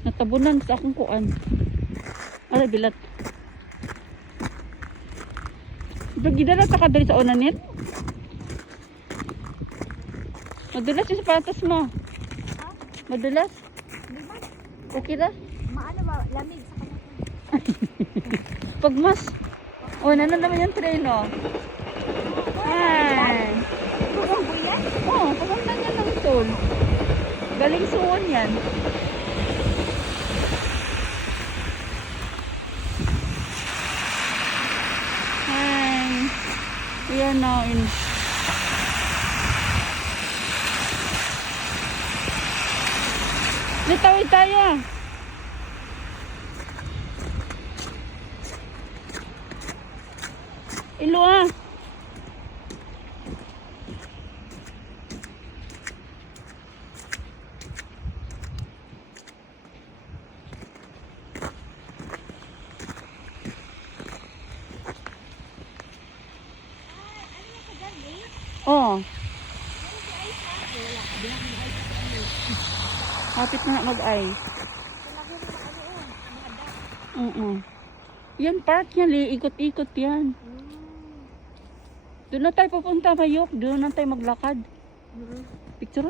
Natabunan sa akong kuan. Ay, bilat. Pagidala ta ka dali sa unanin. Madulas yung sapatos mo. Ha? Madulas? Okay na? Maano ba? Lamig sa Pagmas. Oh, nanon naman yung train, oh. Ay. Buong buyan? Oh, pumunta niya ng tool. Galing suwon yan. Hi. We are now in Litawid tayo. Ilo ah. Oh. Kapit na mag-ice. Yan park yan, ikot-ikot yan. Doon na tayo pupunta, Mayok. Doon na tayo maglakad. Picture